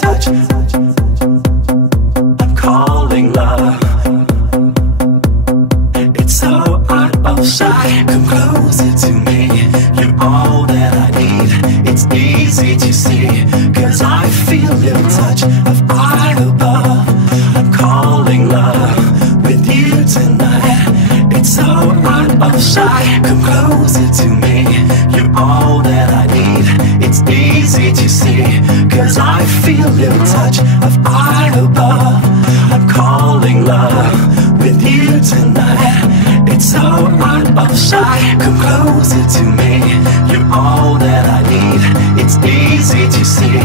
touch. I'm calling love. It's so out of sight. Come closer to me. You're all that I need. It's easy to see, 'cause I feel your touch of eye above. I'm calling love with you tonight. It's so out of sight. Come closer to me. You're all that I need. It's easy to see, 'cause I feel your touch of eye above. I'm calling love with you tonight. It's so out of sight. Come closer to me. You're all that I need. It's easy to see,